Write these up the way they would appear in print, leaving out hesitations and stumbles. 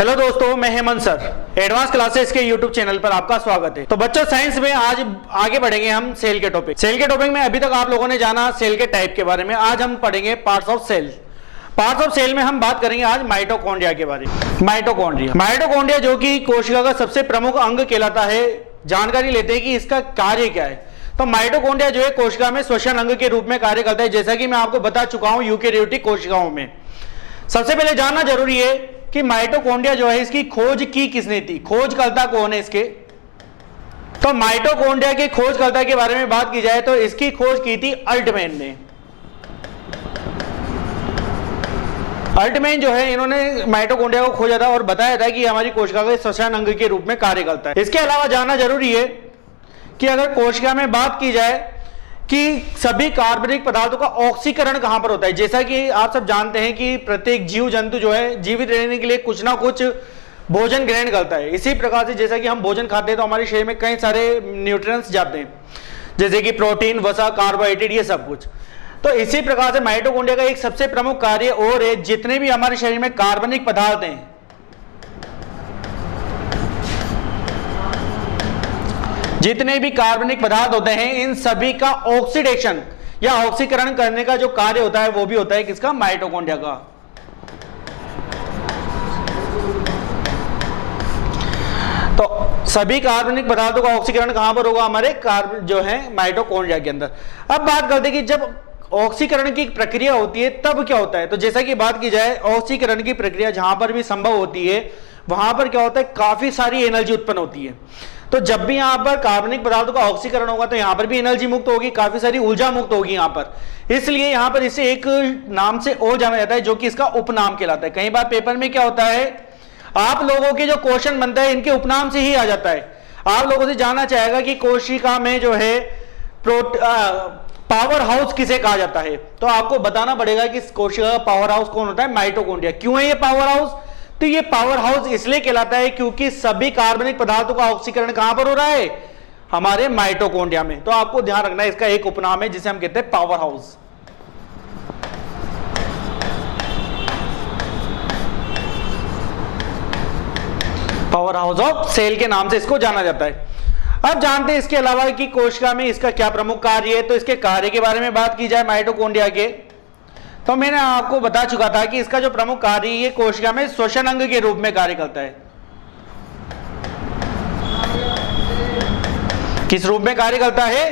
Hello दोस्तों, मैं Hemant sir advance classes के यूट्यूब चैनल पर आपका स्वागत है। तो बच्चों, साइंस में आज आगे बढ़ेंगे हम सेल के टॉपिक में। अभी तक आप लोगों ने जाना सेल के टाइप के बारे में। आज हम पढ़ेंगे पार्ट्स ऑफ सेल में हम बात करेंगे आज माइटोकॉन्ड्रिया के बारे में। माइटोकॉन्ड्रिया जो कि कोशिका का सबसे प्रमुख अंग कहलाता है। जानकारी लेते हैं कि इसका कार्य क्या है। तो माइटोकॉन्ड्रिया जो है कोशिका में श्वसन अंग के रूप में कार्य करता है, जैसा कि मैं आपको बता चुका हूं यूकेरियोटिक कोशिकाओं में। सबसे पहले जानना जरूरी है कि माइटोकॉन्ड्रिया जो है इसकी खोज की किसने थी, खोजकर्ता कौन है इसके। तो माइटोकॉन्ड्रिया के खोजकर्ता के बारे में बात की जाए तो इसकी खोज की थी अल्टमैन ने। अल्टमैन जो है इन्होंने माइटोकॉन्ड्रिया को खोजा था और बताया था कि हमारी कोशिका के श्वसन अंग के रूप में कार्य करता है। इसके अलावा जानना जरूरी है कि अगर कोशिका में बात की जाए कि सभी कार्बनिक पदार्थों का ऑक्सीकरण कहां पर होता है। जैसा कि आप सब जानते हैं कि प्रत्येक जीव जंतु जो है जीवित रहने के लिए कुछ ना कुछ भोजन ग्रहण करता है। इसी प्रकार से जैसा कि हम भोजन खाते हैं तो हमारे शरीर में कई सारे न्यूट्रिएंट्स जाते हैं, जैसे कि प्रोटीन, वसा, कार्बोहाइड्रेट, ये सब कुछ। तो इसी प्रकार से माइटोकॉन्ड्रिया का एक सबसे प्रमुख कार्य और है, जितने भी हमारे शरीर में कार्बनिक पदार्थ हैं, जितने भी कार्बनिक पदार्थ होते हैं, इन सभी का ऑक्सीडेशन या ऑक्सीकरण करने का जो कार्य होता है वो भी होता है किसका, माइटोकॉन्ड्रिया का। तो सभी कार्बनिक पदार्थों का ऑक्सीकरण कहां पर होगा, हमारे कार्बन जो है माइटोकॉन्ड्रिया के अंदर। अब बात करते हैं कि जब ऑक्सीकरण की प्रक्रिया होती है तब क्या होता है। तो जैसा कि बात की जाए, ऑक्सीकरण की प्रक्रिया जहां पर भी संभव होती है वहां पर क्या होता है, काफी सारी एनर्जी उत्पन्न होती है। तो जब भी यहां पर कार्बनिक पदार्थों का ऑक्सीकरण होगा तो यहां पर भी एनर्जी मुक्त होगी, काफी सारी ऊर्जा मुक्त होगी यहां पर। इसलिए यहां पर इसे एक नाम से और जाना जाता है जो कि इसका उपनाम कहलाता है। कई बार पेपर में क्या होता है, आप लोगों के जो क्वेश्चन बनता है इनके उपनाम से ही आ जाता है। आप लोगों से जानना चाहेगा कि कोशिका में जो है पावर हाउस किसे कहा जाता है। तो आपको बताना पड़ेगा कि कोशिका का पावर हाउस कौन होता है, माइटोकॉन्ड्रिया। क्यों है ये पावर हाउस, तो ये पावर हाउस इसलिए कहलाता है क्योंकि सभी कार्बनिक पदार्थों का ऑक्सीकरण कहां पर हो रहा है, हमारे माइटोकॉन्ड्रिया में। तो आपको ध्यान रखना है, इसका एक उपनाम है जिसे हम कहते हैं power house. Power house of cell के नाम से इसको जाना जाता है। अब जानते हैं इसके अलावा कि कोशिका में इसका क्या प्रमुख कार्य है। तो इसके कार्य के बारे में बात की जाए माइटोकॉन्ड्रिया के, तो मैंने आपको बता चुका था कि इसका जो प्रमुख कार्य ये कोशिका में श्वसन अंग के रूप में कार्य करता है। किस रूप में कार्य करता है,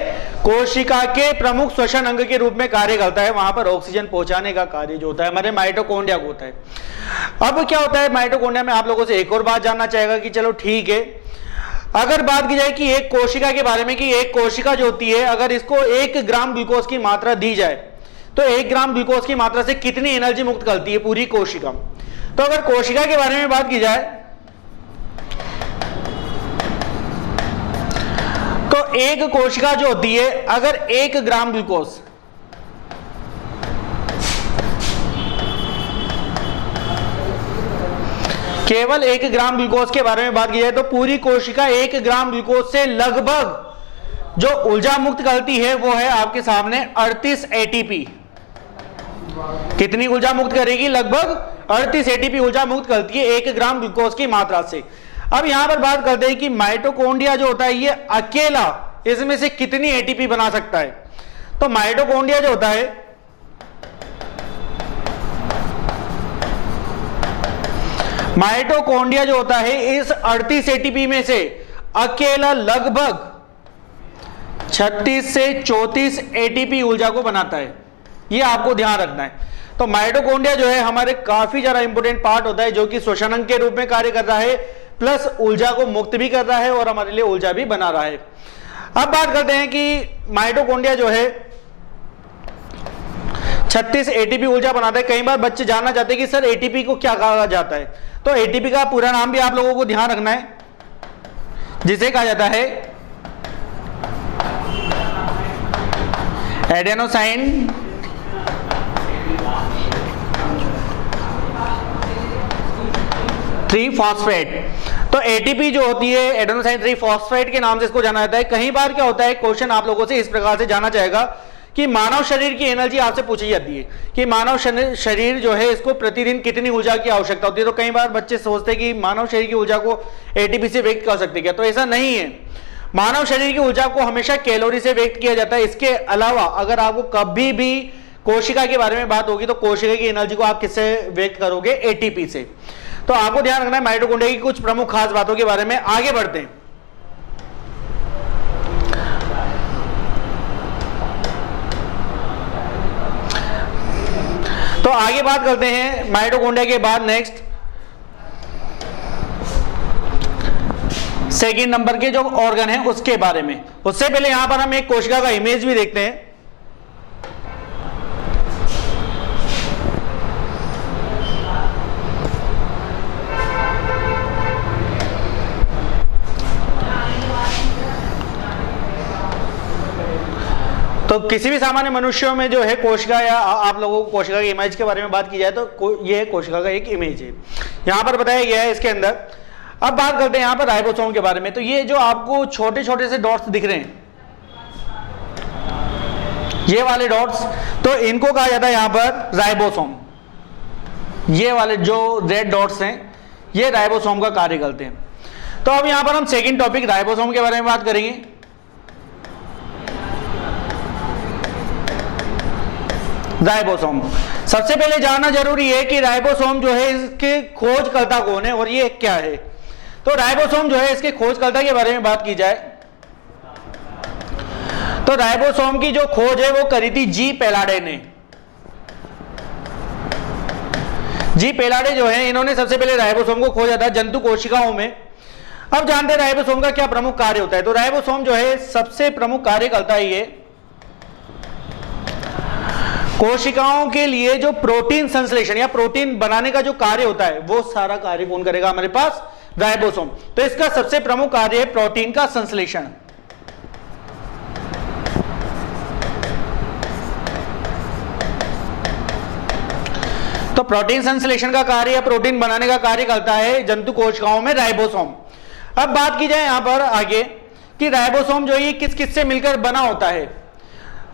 कोशिका के प्रमुख श्वसन अंग के रूप में कार्य करता है। वहां पर ऑक्सीजन पहुंचाने का कार्य जो होता है हमारे माइटोकॉन्ड्रिया को होता है। अब क्या होता है माइटोकॉन्ड्रिया में, आप लोगों से एक और बात जानना चाहेगा कि चलो ठीक है, अगर बात की जाए कि एक कोशिका के बारे में, कि एक कोशिका जो होती है अगर इसको 1 ग्राम ग्लूकोज की मात्रा दी जाए तो 1 ग्राम ग्लूकोज की मात्रा से कितनी एनर्जी मुक्त करती है पूरी कोशिका। तो अगर कोशिका के बारे में बात की जाए तो एक कोशिका जो होती है अगर 1 ग्राम ग्लूकोज, केवल 1 ग्राम ग्लूकोज के बारे में बात की जाए तो पूरी कोशिका 1 ग्राम ग्लूकोज से लगभग जो ऊर्जा मुक्त करती है वो है आपके सामने 38 एटीपी। कितनी ऊर्जा मुक्त करेगी, लगभग 38 एटीपी ऊर्जा मुक्त करती है 1 ग्राम ग्लूकोज की मात्रा से। अब यहां पर बात करते हैं कि माइटोकॉन्ड्रिया जो होता है ये अकेला इसमें से कितनी एटीपी बना सकता है। तो माइटोकॉन्ड्रिया जो होता है, माइटोकॉन्ड्रिया जो होता है इस 38 एटीपी में से अकेला लगभग 36 से 34 एटीपी ऊर्जा को बनाता है। ये आपको ध्यान रखना है। तो माइटोकॉन्ड्रिया जो है हमारे काफी ज्यादा इंपॉर्टेंट पार्ट होता है, जो कि श्वसन अंग के रूप में कार्य कर रहा है, प्लस ऊर्जा को मुक्त भी कर रहा है और हमारे लिए ऊर्जा भी बना रहा है। अब बात करते हैं कि माइटोकॉन्ड्रिया जो है 36 एटीपी ऊर्जा बनाता है। कई बार बच्चे जानना चाहते हैं कि सर एटीपी को क्या कहा जाता है। तो एटीपी का पूरा नाम भी आप लोगों को ध्यान रखना है, जिसे कहा जाता है एडेनोसाइन ट्रीफॉस्फेट। तो एटीपी जो होती है एडेनोसाइन ट्रीफॉस्फेट के नाम से इसको जाना जाता है। कई बार क्या होता है, क्वेश्चन आप लोगों से इस प्रकार से जाना चाहेगा कि मानव शरीर की एनर्जी आपसे पूछी जाती है कि मानव शरीर जो है इसको प्रतिदिन कितनी ऊर्जा की आवश्यकता होती है। तो कई बार बच्चे सोचते हैं कि मानव शरीर की ऊर्जा को एटीपी से व्यक्त कर सकते क्या, तो ऐसा नहीं है। मानव शरीर की ऊर्जा को हमेशा कैलोरी से व्यक्त किया जाता है। इसके अलावा अगर आपको कभी भी कोशिका के बारे में बात होगी तो कोशिका की एनर्जी को आप किससे व्यक्त करोगे, एटीपी से। तो आपको ध्यान रखना है माइटोकॉन्ड्रिया की कुछ प्रमुख खास बातों के बारे में। आगे बढ़ते हैं। तो आगे बात करते हैं माइटोकॉन्ड्रिया के बाद नेक्स्ट सेकंड नंबर के जो ऑर्गन है उसके बारे में। उससे पहले यहां पर हम एक कोशिका का इमेज भी देखते हैं। तो किसी भी सामान्य मनुष्यों में जो है कोशिका, या आप लोगों को कोशिका की इमेज के बारे में बात की जाए तो ये कोशिका का एक इमेज है, यहां पर बताया गया है इसके अंदर। अब बात करते हैं यहां पर राइबोसोम के बारे में। तो ये जो आपको छोटे छोटे से डॉट्स दिख रहे हैं, ये वाले डॉट्स, तो इनको कहा जाता है यहां पर राइबोसोम। ये वाले जो रेड डॉट्स हैं ये राइबोसोम का कार्य करते हैं। तो अब यहां पर हम सेकंड टॉपिक राइबोसोम के बारे में बात करेंगे। राइबोसोम, सबसे पहले जानना जरूरी है कि राइबोसोम जो है इसके खोजकर्ता कौन है और ये क्या है। तो राइबोसोम जो है इसके खोजकर्ता के बारे में बात की जाए तो राइबोसोम की जो खोज है वो करी थी जी पेलाडे ने। जी पेलाडे जो है इन्होंने सबसे पहले राइबोसोम को खोजा था जंतु कोशिकाओं में। अब जानते हैं राइबोसोम का क्या प्रमुख कार्य होता है। तो राइबोसोम जो है सबसे प्रमुख कार्य करता है ये कोशिकाओं के लिए जो प्रोटीन संश्लेषण या प्रोटीन बनाने का जो कार्य होता है वो सारा कार्य कौन करेगा, हमारे पास राइबोसोम। तो इसका सबसे प्रमुख कार्य है प्रोटीन का संश्लेषण। तो प्रोटीन संश्लेषण का कार्य या प्रोटीन बनाने का कार्य करता है जंतु कोशिकाओं में राइबोसोम। अब बात की जाए यहां पर आगे कि राइबोसोम जो है किस किस से मिलकर बना होता है।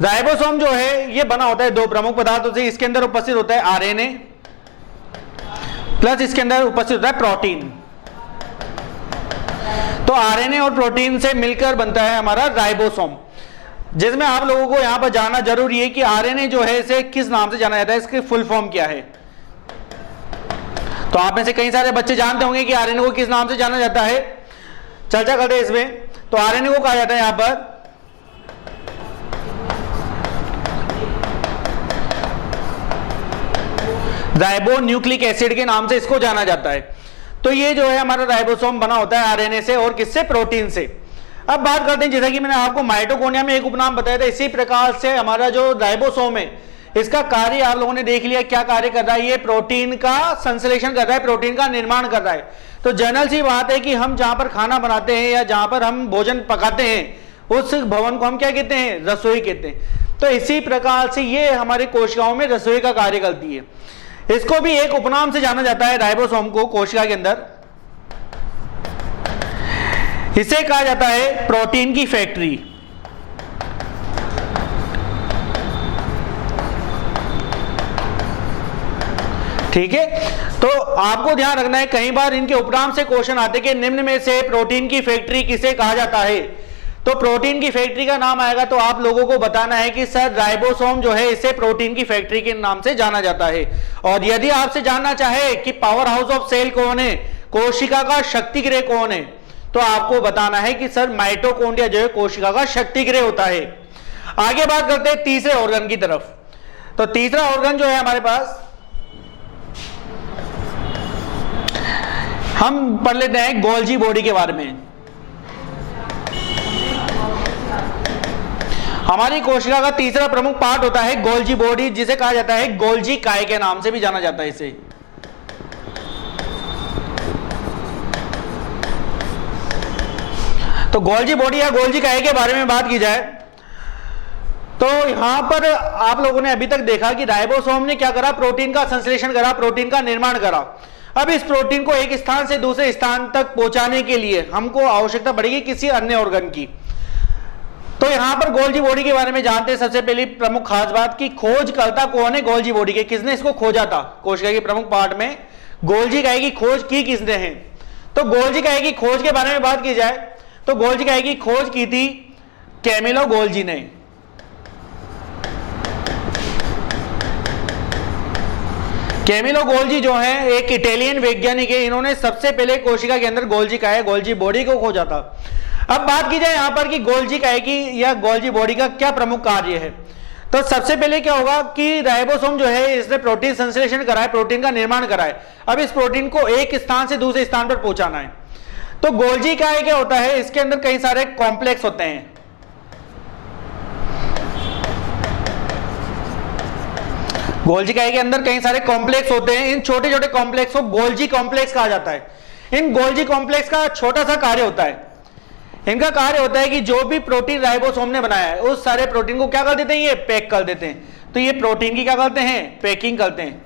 राइबोसोम जो है ये बना होता है दो प्रमुख पदार्थों से। इसके अंदर उपस्थित होता है आरएनए प्लस इसके अंदर उपस्थित होता है प्रोटीन। तो आरएनए और प्रोटीन से मिलकर बनता है हमारा राइबोसोम, जिसमें आप लोगों को यहां पर जानना जरूरी है कि आरएनए जो है इसे किस नाम से जाना जाता है, इसकी फुल फॉर्म क्या है। तो आप में से कई सारे बच्चे जानते होंगे कि आरएनए को किस नाम से जाना जाता है। चर्चा करते हैं इसमें। तो आरएनए को कहा जाता है यहां पर राइबो न्यूक्लिक एसिड के नाम से इसको जाना जाता है। तो ये जो है हमारा राइबोसोम बना होता है आरएनए से और किससे, प्रोटीन से। अब बात करते हैं, जैसा कि मैंने आपको माइटोकॉन्ड्रिया में एक उपनाम बताया था, इसी प्रकार से हमारा जो राइबोसोम है इसका कार्य आप लोगों ने देख लिया क्या कार्य कर रहा है। ये प्रोटीन का संश्लेषण कर रहा है, प्रोटीन का निर्माण कर रहा है। तो जनरल सी बात है कि हम जहां पर खाना बनाते हैं या जहां पर हम भोजन पकाते हैं उस भवन को हम क्या कहते हैं, रसोई कहते हैं। तो इसी प्रकार से ये हमारे कोशिकाओं में रसोई का कार्य करती है। इसको भी एक उपनाम से जाना जाता है राइबोसोम को कोशिका के अंदर। इसे कहा जाता है प्रोटीन की फैक्ट्री। ठीक है, तो आपको ध्यान रखना है कई बार इनके उपनाम से क्वेश्चन आते कि निम्न में से प्रोटीन की फैक्ट्री किसे कहा जाता है। तो प्रोटीन की फैक्ट्री का नाम आएगा तो आप लोगों को बताना है कि सर राइबोसोम जो है इसे प्रोटीन की फैक्ट्री के नाम से जाना जाता है। और यदि आपसे जानना चाहे कि पावर हाउस ऑफ सेल कौन है, कोशिका का शक्ति गृह कौन है, तो आपको बताना है कि सर माइटोकॉन्ड्रिया जो है कोशिका का शक्ति गृह होता है। आगे बात करते हैं तीसरे ऑर्गन की तरफ। तो तीसरा ऑर्गन जो है हमारे पास, हम पढ़ लेते हैं गोल्जी बॉडी के बारे में। हमारी कोशिका का तीसरा प्रमुख पार्ट होता है गोल्जी बॉडी, जिसे कहा जाता है गोल्जी काय के नाम से भी जाना जाता है इसे। तो गोल्जी बॉडी या गोल्जी काय के बारे में बात की जाए तो यहां पर आप लोगों ने अभी तक देखा कि राइबोसोम ने क्या करा, प्रोटीन का संश्लेषण करा, प्रोटीन का निर्माण करा। अब इस प्रोटीन को एक स्थान से दूसरे स्थान तक पहुंचाने के लिए हमको आवश्यकता पड़ेगी किसी अन्य ऑर्गन की। तो यहां पर गोल्जी बॉडी के बारे में जानते हैं। सबसे पहली प्रमुख खास बात की खोजकर्ता कौन है गोल्जी बॉडी के, किसने इसको खोजा था। कोशिका के प्रमुख पार्ट में गोल्जी काहे की खोज की किसने है। तो गोल्जी काहे की खोज के बारे में बात की जाए तो गोल्जी काहे की खोज की थी कैमिलो गोल्जी ने। कैमिलो गोल्जी जो है एक इटालियन वैज्ञानिक है, इन्होंने सबसे पहले कोशिका के अंदर गोल्जी काहे गोल्जी बॉडी को खोजा था। अब बात की जाए यहां पर कि गोल्जी काहे की या गोल्जी बॉडी का क्या प्रमुख कार्य है। तो सबसे पहले क्या होगा कि राइबोसोम जो है इसने प्रोटीन संश्लेषण करा है, प्रोटीन का निर्माण करा है। अब इस प्रोटीन को एक स्थान से दूसरे स्थान पर पहुंचाना है। तो गोल्जी काहे क्या होता है, इसके अंदर कई सारे कॉम्प्लेक्स होते हैं। गोल्जी काहे के अंदर कई सारे कॉम्प्लेक्स होते हैं। इन छोटे छोटे कॉम्प्लेक्स को गोल्जी कॉम्प्लेक्स कहा जाता है। इन गोल्जी कॉम्प्लेक्स का छोटा सा कार्य होता है, इनका कार्य होता है कि जो भी प्रोटीन राइबोसोम ने बनाया है उस सारे प्रोटीन को क्या कर देते हैं, ये पैक कर देते हैं। तो ये प्रोटीन की क्या करते हैं, पैकिंग करते हैं।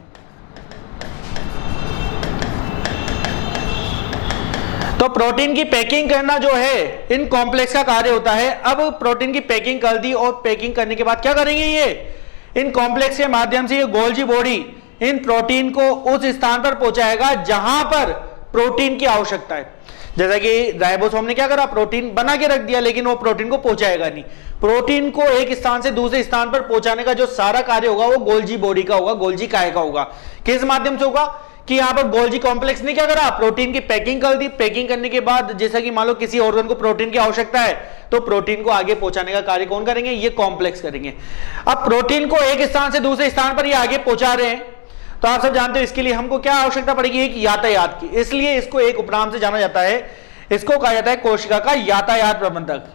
तो प्रोटीन की पैकिंग करना जो है इन कॉम्प्लेक्स का कार्य होता है। अब प्रोटीन की पैकिंग कर दी और पैकिंग करने के बाद क्या करेंगे, ये इन कॉम्प्लेक्स के माध्यम से ये गोल्जी बॉडी इन प्रोटीन को उस स्थान पर पहुंचाएगा जहां पर प्रोटीन की आवश्यकता है। जैसा कि राइबोसोम ने क्या करा, प्रोटीन बना के रख दिया, लेकिन वो प्रोटीन को पहुंचाएगा नहीं। प्रोटीन को एक स्थान से दूसरे स्थान पर पहुंचाने का जो सारा कार्य होगा वो गोल्जी बॉडी का होगा, गोल्जी काहे का होगा। किस माध्यम से होगा कि यहां पर गोल्जी कॉम्प्लेक्स ने क्या करा, प्रोटीन की पैकिंग कर दी। पैकिंग करने के बाद जैसा कि मान लो किसी ऑर्गन को प्रोटीन की आवश्यकता है तो प्रोटीन को आगे पहुंचाने का कार्य कौन करेंगे, ये कॉम्प्लेक्स करेंगे। अब प्रोटीन को एक स्थान से दूसरे स्थान पर ये आगे पहुंचा रहे हैं, तो आप सब जानते हो इसके लिए हमको क्या आवश्यकता पड़ेगी, एक यातायात की। इसलिए इसको एक उपनाम से जाना जाता है, इसको कहा जाता है कोशिका का यातायात प्रबंधक।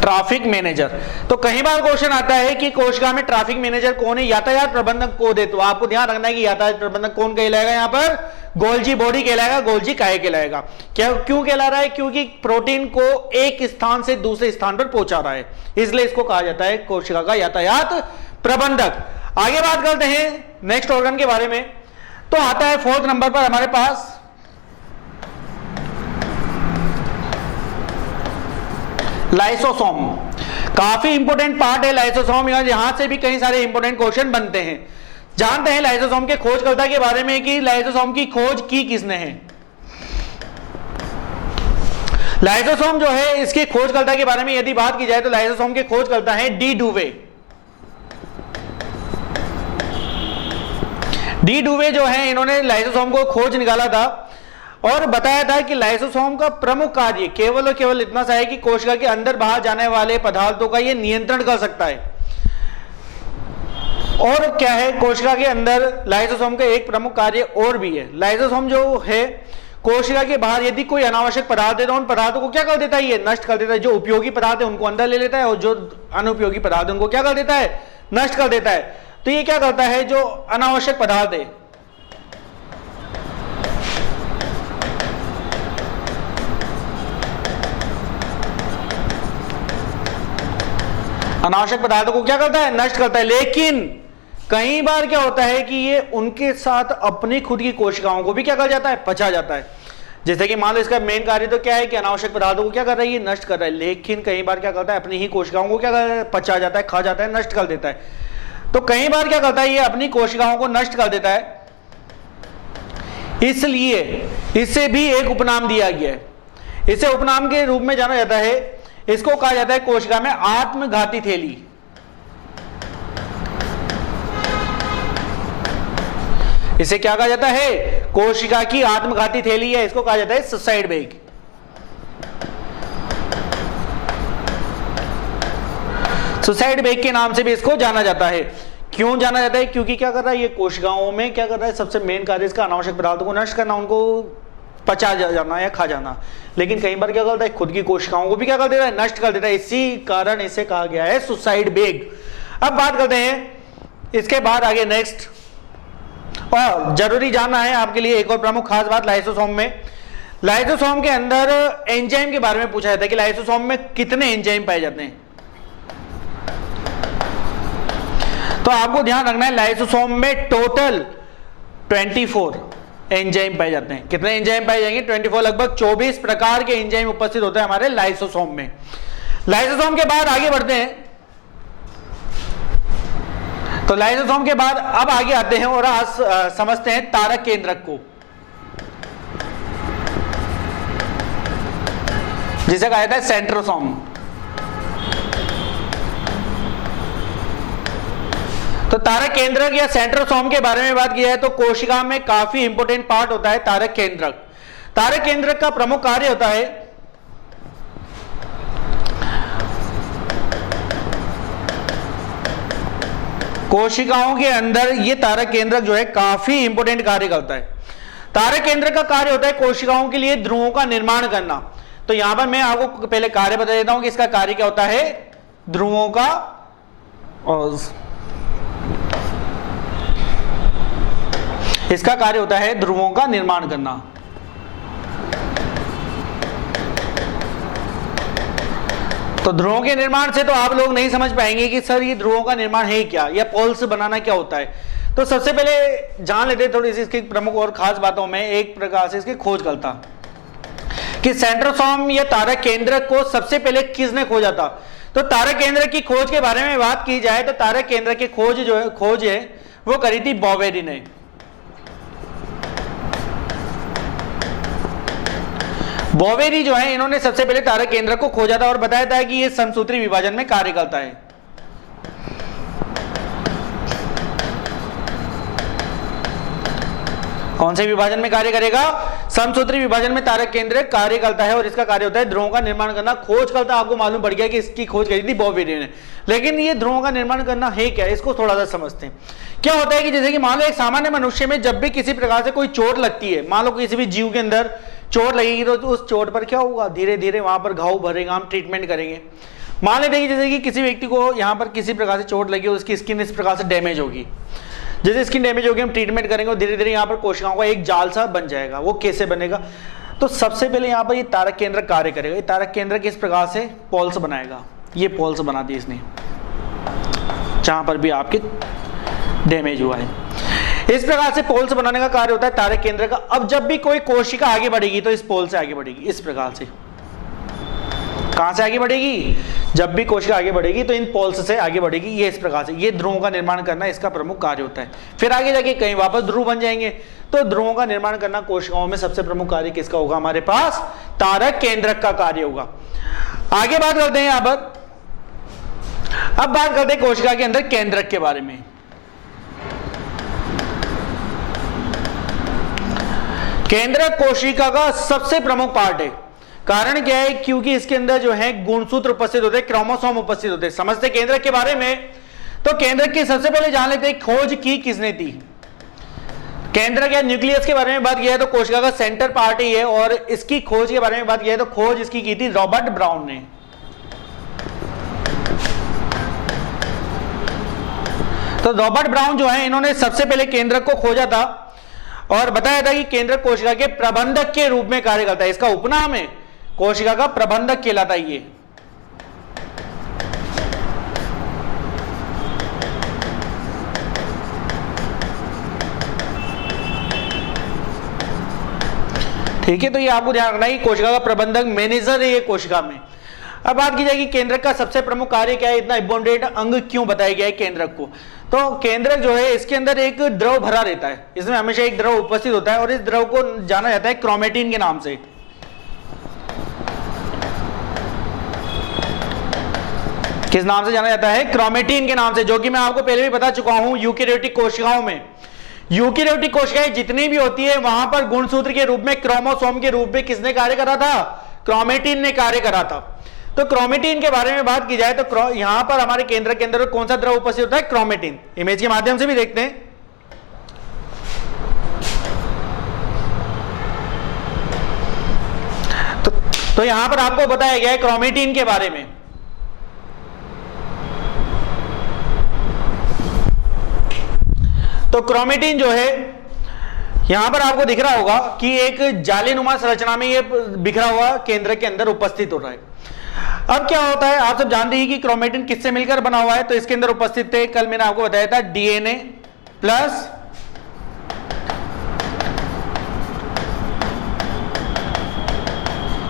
Traffic manager. तो कई बार क्वेश्चन आता है कि कोशिका में ट्रैफिक मैनेजर कौन है, यातायात प्रबंधक को दे। तो आपको ध्यान रखना है कि यातायात प्रबंधक कौन कहलाएगा, यहां पर गोल्जी बॉडी कहलाएगा, गोल्जी काहे कहलाएगा। क्यों कहला रहा है, क्योंकि प्रोटीन को एक स्थान से दूसरे स्थान पर पहुंचा रहा है, इसलिए इसको कहा जाता है कोशिका का यातायात प्रबंधक। आगे बात करते हैं नेक्स्ट ऑर्गन के बारे में। तो आता है 4th नंबर पर हमारे पास लाइसोसोम। काफी इंपोर्टेंट पार्ट है लाइसोसोम, यहां से भी कई सारे इंपोर्टेंट क्वेश्चन बनते हैं। जानते हैं लाइसोसोम के खोजकर्ता के बारे में कि लाइसोसोम की खोज की किसने है। लाइसोसोम जो है इसके खोजकर्ता के बारे में यदि बात की जाए तो लाइसोसोम के खोजकर्ता है डी डुवे। डी डुवे जो है इन्होंने लाइसोसोम को खोज निकाला था और बताया था कि लाइसोसोम का प्रमुख कार्य केवल और केवल इतना सा है कि कोशिका के अंदर बाहर जाने वाले पदार्थों का यह नियंत्रण कर सकता है। और क्या है, कोशिका के अंदर लाइसोसोम का एक प्रमुख कार्य और भी है। लाइसोसोम जो है कोशिका के बाहर यदि कोई अनावश्यक पदार्थ है तो उन पदार्थों को क्या कर देता है, ये नष्ट कर देता है। जो उपयोगी पदार्थ है उनको अंदर ले लेता है और जो अनुपयोगी पदार्थ है उनको क्या कर देता है, नष्ट कर देता है। तो ये क्या करता है, जो अनावश्यक पदार्थ है अनावश्यक पदार्थों को क्या करता है, नष्ट करता है। लेकिन कई बार क्या होता है कि ये उनके साथ अपनी खुद की कोशिकाओं को भी क्या कर जाता है, पचा जाता है। जैसे कि मान लो इसका मेन कार्य तो क्या है कि अनावश्यक पदार्थों को क्या कर रहा है, ये नष्ट कर रहा है। लेकिन कई बार क्या करता है, अपनी ही कोशिकाओं को क्या कर रहा है, पचा जाता है, खा जाता है, नष्ट कर देता है। तो कई बार क्या करता है, ये अपनी कोशिकाओं को नष्ट कर देता है, इसलिए इसे भी एक उपनाम दिया गया है। इसे उपनाम के रूप में जाना जाता है, इसको कहा जाता है कोशिका में आत्मघाती थैली। इसे क्या कहा जाता है, कोशिका की आत्मघाती थैली है, इसको कहा जाता है सुसाइड बैग। सुसाइड बैग के नाम से भी इसको जाना जाता है। क्यों जाना जाता है, क्योंकि क्या कर रहा है, ये कोशिकाओं में क्या कर रहा है, सबसे मेन कार्य इसका अनावश्यक पदार्थों को नष्ट करना, उनको पचा जाना या खा जाना। लेकिन कई बार क्या करता है, खुद की कोशिकाओं को भी क्या कर देता है, नष्ट कर देता है। इसी कारण इसे कहा गया है सुसाइड बैग। अब बात करते हैं इसके बाद आगे नेक्स्ट, और जरूरी जानना है आपके लिए एक और प्रमुख खास बात लाइसोसोम में। लाइसोसोम के अंदर एंजाइम के बारे में पूछा जाता है कि लाइसोसोम में कितने एंजाइम पाए जाते हैं। तो आपको ध्यान रखना है लाइसोसोम में टोटल 24 एंजाइम पाए जाते हैं। कितने एंजाइम पाए जाएंगे? 24, लगभग 24 प्रकार के एंजाइम उपस्थित होते हैं हमारे लाइसोसोम में। लाइसोसोम के बाद आगे बढ़ते हैं, तो लाइसोसोम के बाद अब आगे आते हैं और आज समझते हैं तारक केंद्रक को, जिसे कहा जाता है सेंट्रोसोम। तो तारक केंद्रक या सेंट्रोसोम के बारे में बात की जाए तो कोशिका में काफी इंपॉर्टेंट पार्ट होता है तारक केंद्रक। तारक केंद्रक का प्रमुख कार्य होता है कोशिकाओं के अंदर, ये तारक केंद्रक जो है काफी इंपॉर्टेंट कार्य करता है। तारक केंद्रक का कार्य होता है कोशिकाओं के लिए ध्रुवों का निर्माण करना। तो यहां पर मैं आपको पहले कार्य बता देता हूं कि इसका कार्य क्या होता है, ध्रुवों का, और इसका कार्य होता है ध्रुवों का निर्माण करना। तो ध्रुवों के निर्माण से तो आप लोग नहीं समझ पाएंगे कि सर ये ध्रुवों का निर्माण है क्या, या पोल्स बनाना क्या होता है। तो सबसे पहले जान लेते थोड़ी सी इसकी प्रमुख और खास बातों में, एक प्रकार से इसकी खोज करता कि सेंट्रोसोम या तारक केंद्रक को सबसे पहले किसने खोजा था। तो तारक केंद्रक की खोज के बारे में बात की जाए तो तारक केंद्रक की खोज है वो करी थी बॉवेरी ने। बॉवेरी जो है इन्होंने सबसे पहले तारक केंद्रक को खोजा था और बताया था कि ये समसूत्री विभाजन में कार्य करता है। कौन से विभाजन में कार्य करेगा? समसूत्री विभाजन में तारक केंद्रक कार्य करता है और इसका कार्य होता है ध्रुवों का निर्माण करना। खोज करता, आपको मालूम पड़ गया कि इसकी खोज करी थी बॉवेरी ने, लेकिन ये ध्रुवों का निर्माण करना है क्या, इसको थोड़ा सा समझते हैं। क्या होता है कि जैसे कि मान लो एक सामान्य मनुष्य में जब भी किसी प्रकार से कोई चोट लगती है, मान लो किसी भी जीव के अंदर चोट लगेगी, तो उस चोट पर क्या होगा, धीरे धीरे वहां पर घाव भरेगा, हम ट्रीटमेंट करेंगे। मान लेते हैं जैसे कि किसी व्यक्ति को यहाँ पर किसी प्रकार से चोट लगी, उसकी स्किन इस प्रकार से डैमेज होगी। जैसे स्किन डैमेज होगी, हम ट्रीटमेंट करेंगे और धीरे धीरे यहाँ पर कोशिकाओं का एक जाल सा बन जाएगा। वो कैसे बनेगा? तो सबसे पहले यहाँ पर ये तारक केंद्रक कार्य करेगा। ये तारक केंद्रक इस प्रकार से पोल्स बनाएगा। ये पोल्स बना दी इसने जहां पर भी आपके डैमेज हुआ है। इस प्रकार से पोल्स बनाने का कार्य होता है तारक केंद्र का। अब जब भी कोई कोशिका आगे बढ़ेगी तो इस पोल से आगे बढ़ेगी, इस प्रकार से। कहां से आगे बढ़ेगी? जब भी कोशिका आगे बढ़ेगी तो इन पोल्स से आगे बढ़ेगी, ये इस प्रकार से। ये ध्रुवों का निर्माण करना इसका प्रमुख कार्य होता है। फिर आगे जाके कहीं वापस ध्रुव बन जाएंगे। तो ध्रुवों का निर्माण करना कोशिकाओं में सबसे प्रमुख कार्य किसका होगा? हमारे पास तारक केंद्रक का कार्य होगा। आगे बात करते हैं यहां पर, अब बात करते हैं कोशिका के अंदर केंद्रक के बारे में। केंद्रक कोशिका का सबसे प्रमुख पार्ट है। कारण क्या है? क्योंकि इसके अंदर जो है गुणसूत्र उपस्थित होते हैं, क्रोमोसोम उपस्थित होते हैं। समझते केंद्रक के बारे में, तो केंद्रक की सबसे पहले जान लेते हैं खोज की किसने थी। केंद्रक या न्यूक्लियस के बारे में बात किया है तो कोशिका का सेंटर पार्ट ही है, और इसकी खोज के बारे में बात किया है तो खोज इसकी की थी रॉबर्ट ब्राउन ने। तो रॉबर्ट ब्राउन जो है इन्होंने सबसे पहले केंद्रक को खोजा था और बताया था कि केंद्रक कोशिका के प्रबंधक के रूप में कार्य करता है। इसका उपनाम है, कोशिका का प्रबंधक कहलाता है ये। ठीक है, तो ये आपको ध्यान रखना है कि कोशिका का प्रबंधक मैनेजर है ये कोशिका में। अब बात की जाएगी केंद्रक का सबसे प्रमुख कार्य क्या है, इतना इंपॉर्टेंट अंग क्यों बताया गया है केंद्रक को। तो केंद्रक जो है इसके अंदर एक द्रव भरा रहता है, इसमें हमेशा एक द्रव उपस्थित होता है और इस द्रव को जाना जाता है क्रोमेटिन के नाम से। किस नाम से जाना जाता है? क्रोमेटिन के नाम से, जो कि मैं आपको पहले भी बता चुका हूं। यूकेरियोटिक कोशिकाओं में, यूकेरियोटिक कोशिकाएं जितनी भी होती है वहां पर गुणसूत्र के रूप में, क्रोमोसोम के रूप में किसने कार्य करा था? क्रोमेटिन ने कार्य करा था। तो क्रोमेटिन के बारे में बात की जाए तो यहां पर हमारे केंद्रक के अंदर कौन सा द्रव उपस्थित होता है? क्रोमेटिन। इमेज के माध्यम से भी देखते हैं। तो यहां पर आपको बताया गया है क्रोमेटिन के बारे में। तो क्रोमेटिन जो है यहां पर आपको दिख रहा होगा कि एक जालीनुमा संरचना में ये बिखरा हुआ केंद्रक के अंदर उपस्थित हो रहा है। अब क्या होता है, आप सब जानते हैं कि क्रोमेटिन किससे मिलकर बना हुआ है, तो इसके अंदर उपस्थित थे, कल मैंने आपको बताया था, डीएनए प्लस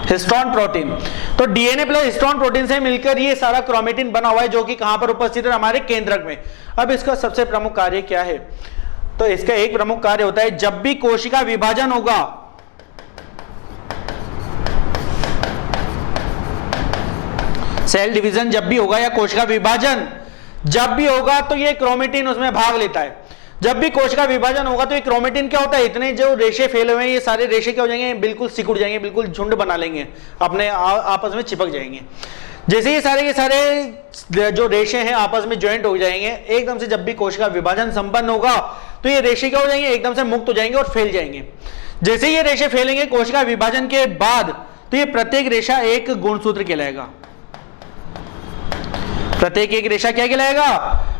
हिस्टोन प्रोटीन। तो डीएनए प्लस हिस्टोन प्रोटीन से मिलकर ये सारा क्रोमेटिन बना हुआ है, जो कि कहां पर उपस्थित है, हमारे केंद्रक में। अब इसका सबसे प्रमुख कार्य क्या है, तो इसका एक प्रमुख कार्य होता है, जब भी कोशिका विभाजन होगा, सेल डिवीजन जब भी होगा या कोशिका विभाजन जब भी होगा, तो ये क्रोमेटिन उसमें भाग लेता है। जब भी कोशिका विभाजन होगा तो ये क्रोमेटिन क्या होता है, इतने जो रेशे फैले हुए हैं, ये सारे रेशे क्या हो जाएंगे, बिल्कुल सिकुड़ जाएंगे, बिल्कुल झुंड बना लेंगे, अपने आपस में चिपक जाएंगे। जैसे ये सारे के सारे जो रेशे हैं आपस में ज्वाइंट हो जाएंगे, एकदम से जब भी कोशिका विभाजन संपन्न होगा तो ये रेशे क्या हो जाएंगे, एकदम से मुक्त हो जाएंगे और फैल जाएंगे। जैसे ये रेशे फैलेंगे कोशिका विभाजन के बाद, तो ये प्रत्येक रेशा एक गुणसूत्र कहलाएगा। प्रत्येक एक रेशा क्या कहलाएगा,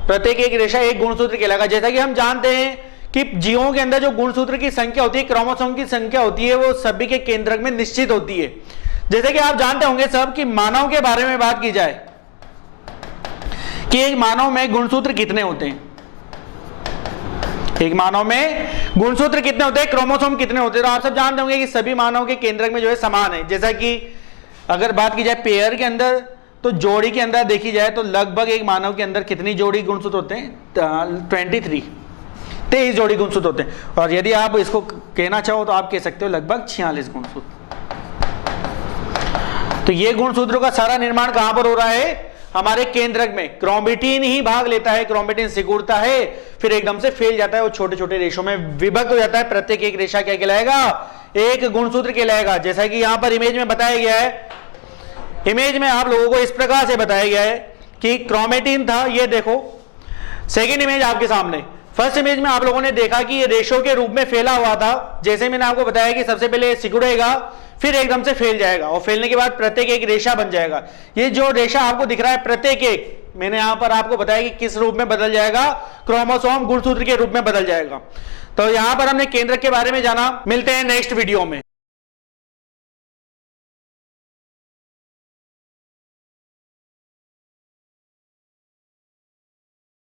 प्रत्येक एक रेशा एक गुणसूत्र कहलाएगा। जैसा कि हम जानते हैं कि जीवों के अंदर जो गुणसूत्र की संख्या होती है, क्रोमोसोम की संख्या होती है, वो सभी के केंद्रक में निश्चित होती है। जैसे कि आप जानते होंगे सब कि मानव के बारे में बात की जाए कि एक मानव में गुणसूत्र कितने होते हैं, एक मानव में गुणसूत्र कितने होते हैं, क्रोमोसोम कितने होते हैं। तो आप सब जानते होंगे कि सभी मानव के केंद्रक में जो है समान है। जैसा कि अगर बात की जाए पेयर के अंदर, तो जोड़ी के अंदर देखी जाए तो लगभग एक मानव के अंदर कितनी जोड़ी गुणसूत्र होते हैं, 23 जोड़ी गुणसूत्र होते हैं। और यदि आप इसको कहना चाहो तो आप कह सकते हो लगभग 46 गुणसूत्र। तो ये गुणसूत्रों का सारा निर्माण कहां पर हो रहा है, हमारे केंद्रक में। क्रोमेटिन ही भाग लेता है, क्रोमेटिन सिकुड़ता है, फिर एकदम से फैल जाता है, वो छोटे छोटे रेशों में विभक्त हो जाता है। प्रत्येक एक रेशा क्या कहलाएगा, एक गुणसूत्र कहलाएगा। जैसा कि यहां पर इमेज में बताया गया है, इमेज में आप लोगों को इस प्रकार से बताया गया है कि क्रोमेटिन था, ये देखो सेकेंड इमेज आपके सामने। फर्स्ट इमेज में आप लोगों ने देखा कि ये रेशों के रूप में फैला हुआ था। जैसे मैंने आपको बताया कि सबसे पहले सिकुड़ेगा, फिर एकदम से फैल जाएगा, और फैलने के बाद प्रत्येक एक रेशा बन जाएगा। ये जो रेशा आपको दिख रहा है, प्रत्येक एक, मैंने यहां पर आपको बताया कि किस रूप में बदल जाएगा, क्रोमोसोम गुणसूत्र के रूप में बदल जाएगा। तो यहां पर हमने केंद्रक के बारे में जाना। मिलते हैं नेक्स्ट वीडियो में।